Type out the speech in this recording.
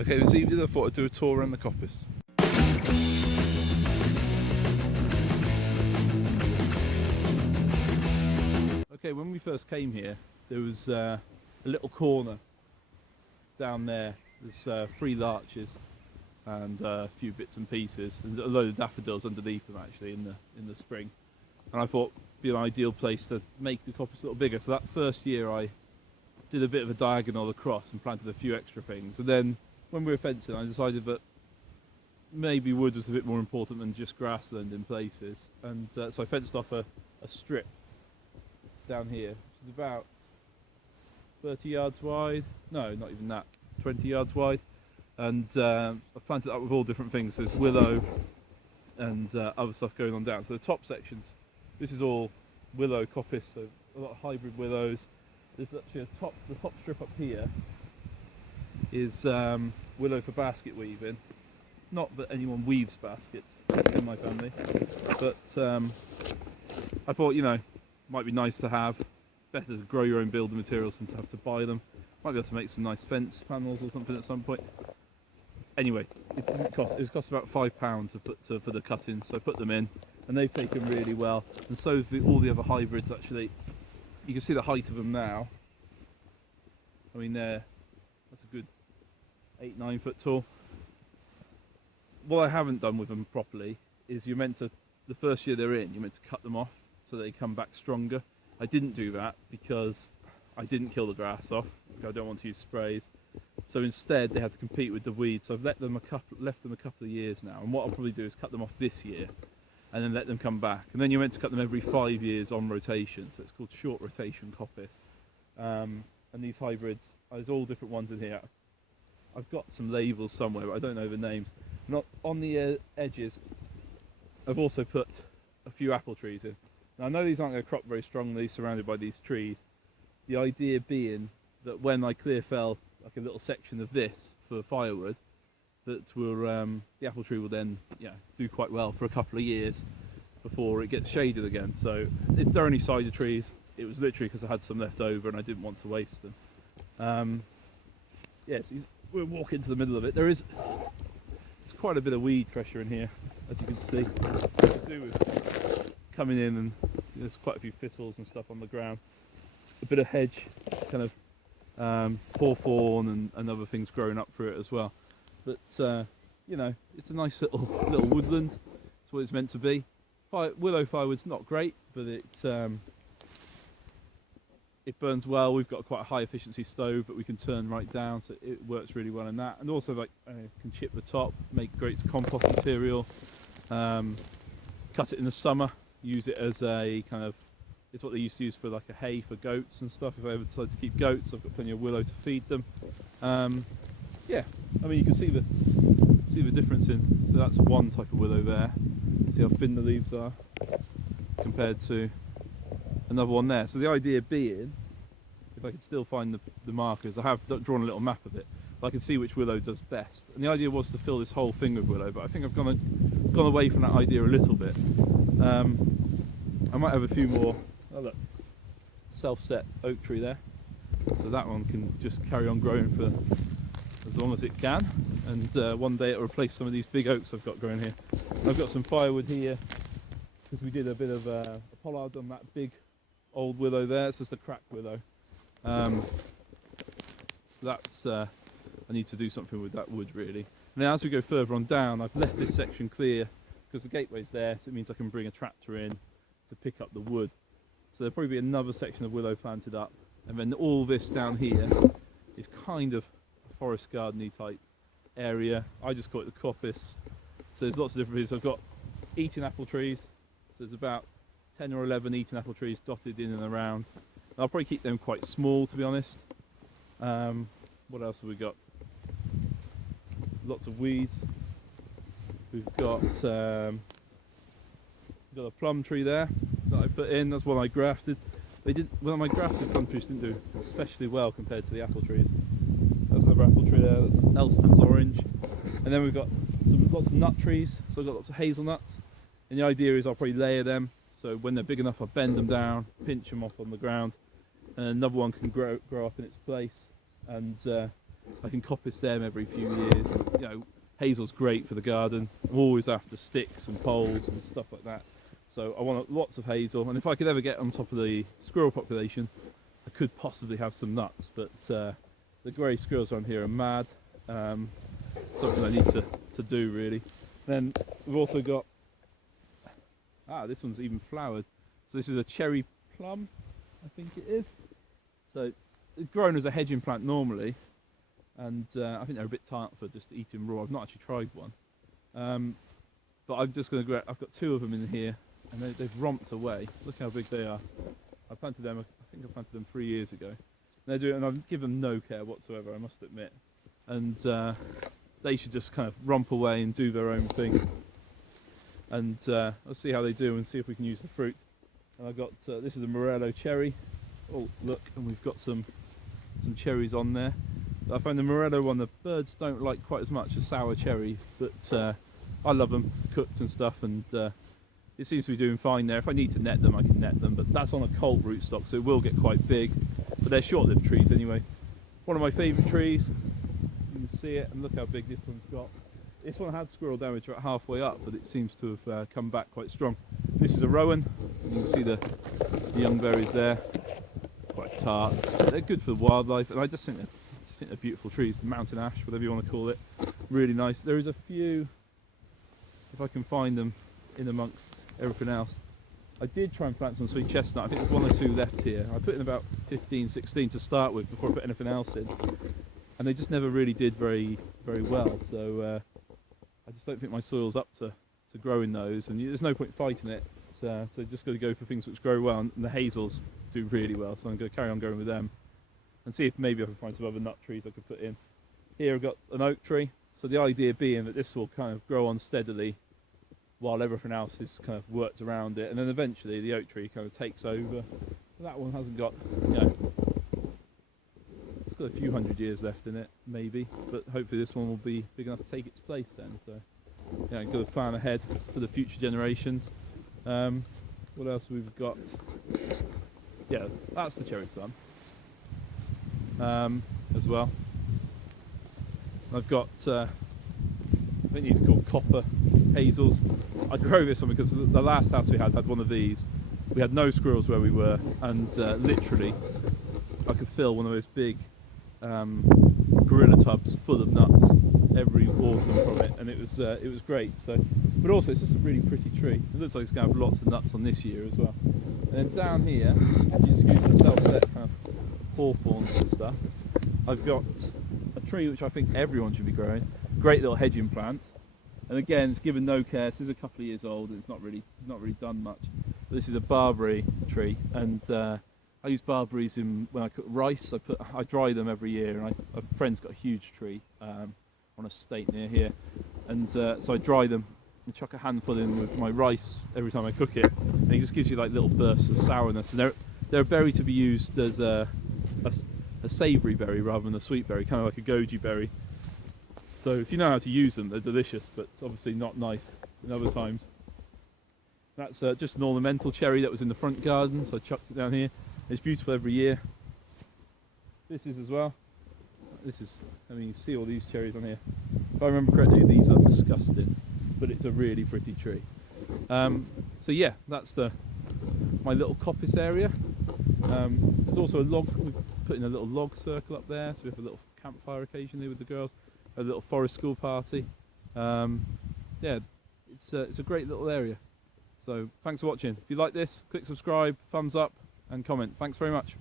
Okay, this evening I thought I'd do a tour around the Coppice. Okay, when we first came here, there was a little corner down there. There's 3 larches and a few bits and pieces, and a load of daffodils underneath them actually in the spring. And I thought it'd be an ideal place to make the coppice a little bigger. So that first year I did a bit of a diagonal across and planted a few extra things. And then when we were fencing, I decided that maybe wood was a bit more important than just grassland in places. And so I fenced off a strip down here, which is about 30 yards wide. No, not even that, 20 yards wide. And I've planted up with all different things. So there's willow and other stuff going on down. So the top sections, this is all willow coppice, so a lot of hybrid willows. There's actually the top strip up here is willow for basket weaving. Not that anyone weaves baskets in my family, but I thought, might be nice to have. Better to grow your own building materials than to have to buy them. Might be able to make some nice fence panels or something at some point. Anyway, it cost about £5 for the cuttings, so I put them in, and they've taken really well. And so have all the other hybrids actually. You can see the height of them now. I mean, that's a good 8-9 foot tall. What I haven't done with them properly is the first year they're in, you're meant to cut them off so they come back stronger. I didn't do that because I didn't kill the grass off. I don't want to use sprays. So instead they had to compete with the weeds. So I've left them a couple of years now. And what I'll probably do is cut them off this year and then let them come back. And then you're meant to cut them every 5 years on rotation. So it's called short rotation coppice. And these hybrids, there's all different ones in here. I've got some labels somewhere, but I don't know the names. Not on the edges, I've also put a few apple trees in. Now I know these aren't going to crop very strongly surrounded by these trees. The idea being that when I clear fell like a little section of this for firewood, that the apple tree will then do quite well for a couple of years before it gets shaded again. So if they're only cider trees, it was literally because I had some left over and I didn't want to waste them. So we'll walk into the middle of it. There's quite a bit of weed pressure in here, as you can see. To do with coming in, and there's quite a few thistles and stuff on the ground. A bit of hedge, kind of hawthorn and other things growing up through it as well. But it's a nice little woodland. It's what it's meant to be. Willow firewood's not great, but it burns well. We've got quite a high efficiency stove that we can turn right down, so it works really well in that. And also can chip the top, make great compost material. Cut it in the summer, use it as a kind of, it's what they used to use for like a hay for goats and stuff. If I ever decide to keep goats, I've got plenty of willow to feed them. Yeah, I mean you can see the difference in. So that's one type of willow there. See how thin the leaves are compared to another one there. So the idea being, if I could still find the markers, I have drawn a little map of it, but I can see which willow does best. And the idea was to fill this whole thing with willow, but I think I've gone away from that idea a little bit. I might have a few more. Oh look, self-set oak tree there. So that one can just carry on growing for as long as it can, and one day it'll replace some of these big oaks I've got growing here. And I've got some firewood here because we did a bit of a pollard on that big old willow there. It's just a cracked willow. So that's I need to do something with that wood really. Now as we go further on down, I've left this section clear because the gateway's there, so it means I can bring a tractor in to pick up the wood. So there'll probably be another section of willow planted up, and then all this down here is kind of a forest gardeny type area. I just call it the coppice. So there's lots of different things. I've got eating apple trees. So there's about 10 or 11 eating apple trees dotted in and around. And I'll probably keep them quite small, to be honest. What else have we got? Lots of weeds. We've got a plum tree there that I put in. That's one I grafted. My grafted plum trees didn't do especially well compared to the apple trees. That's another apple tree there. That's Elston's orange. And then we've got lots of nut trees. So I've got lots of hazelnuts. And the idea is I'll probably layer them. So when they're big enough, I'll bend them down, pinch them off on the ground, and another one can grow up in its place. And I can coppice them every few years. You know, hazel's great for the garden. I'm always after sticks and poles and stuff like that. So I want lots of hazel, and if I could ever get on top of the squirrel population, I could possibly have some nuts. But the grey squirrels around here are mad. Something I need to do really. Then we've also got, this one's even flowered. So this is a cherry plum, I think it is. So it's grown as a hedging plant normally, and I think they're a bit tart for just eating raw. I've not actually tried one, but I'm just going to. I've got 2 of them in here, and they've romped away. Look how big they are. I planted them. I think I planted them 3 years ago. They're doing, and I've given them no care whatsoever, I must admit. And they should just kind of romp away and do their own thing. And I'll see how they do and see if we can use the fruit. And I've got this is a Morello cherry. Oh look, and we've got some cherries on there. I find the Morello one the birds don't like quite as much as sour cherry, but I love them cooked and stuff, and it seems to be doing fine there. If I need to net them, I can net them, but that's on a cold rootstock, so it will get quite big. But they're short-lived trees anyway. One of my favourite trees. You can see it, and look how big this one's got. This one had squirrel damage about halfway up, but it seems to have come back quite strong. This is a rowan. You can see the young berries there. Quite tart. They're good for wildlife, and I just think they're beautiful trees. The mountain ash, whatever you want to call it. Really nice. There is a few, if I can find them, in amongst everything else. I did try and plant some sweet chestnut. I think there's 1 or 2 left here. I put in about 15, 16 to start with before I put anything else in, and they just never really did very well. So I just don't think my soil's up to growing those, and there's no point fighting it. So just got to go for things which grow well, and the hazels do really well. So I'm going to carry on going with them, and see if maybe I can find some other nut trees I could put in. Here I've got an oak tree. So the idea being that this will kind of grow on steadily, while everything else is kind of worked around it, and then eventually the oak tree kind of takes over. That one hasn't got, it's got a few hundred years left in it, maybe, but hopefully this one will be big enough to take its place then. So, got to plan ahead for the future generations. What else have we got? Yeah, that's the cherry plum as well. I've got, I think these are called copper hazels. I grow this one because the last house we had one of these. We had no squirrels where we were, and literally I could fill one of those big gorilla tubs full of nuts every autumn from it, and it was great. So, but also it's just a really pretty tree. It looks like it's going to have lots of nuts on this year as well. And then down here, if you excuse the self-set kind of hawthorns and stuff, I've got a tree which I think everyone should be growing. Great little hedging plant. And again, it's given no care. This is a couple of years old, and it's not really done much. But this is a barberry tree, and I use barberries when I cook rice. I dry them every year, and a friend's got a huge tree on a estate near here, and so I dry them and chuck a handful in with my rice every time I cook it, and it just gives you like little bursts of sourness. And they're a berry to be used as a savoury berry rather than a sweet berry, kind of like a goji berry. So if you know how to use them, they're delicious, but obviously not nice in other times. That's just an ornamental cherry that was in the front garden, so I chucked it down here. It's beautiful every year. This is as well. I mean, you see all these cherries on here. If I remember correctly, these are disgusting, but it's a really pretty tree. So yeah, that's my little coppice area. There's also a log, we've put in a little log circle up there, so we have a little campfire occasionally with the girls. A little forest school party. Yeah, it's a great little area. So thanks for watching. If you like this, click subscribe, thumbs up, and comment. Thanks very much.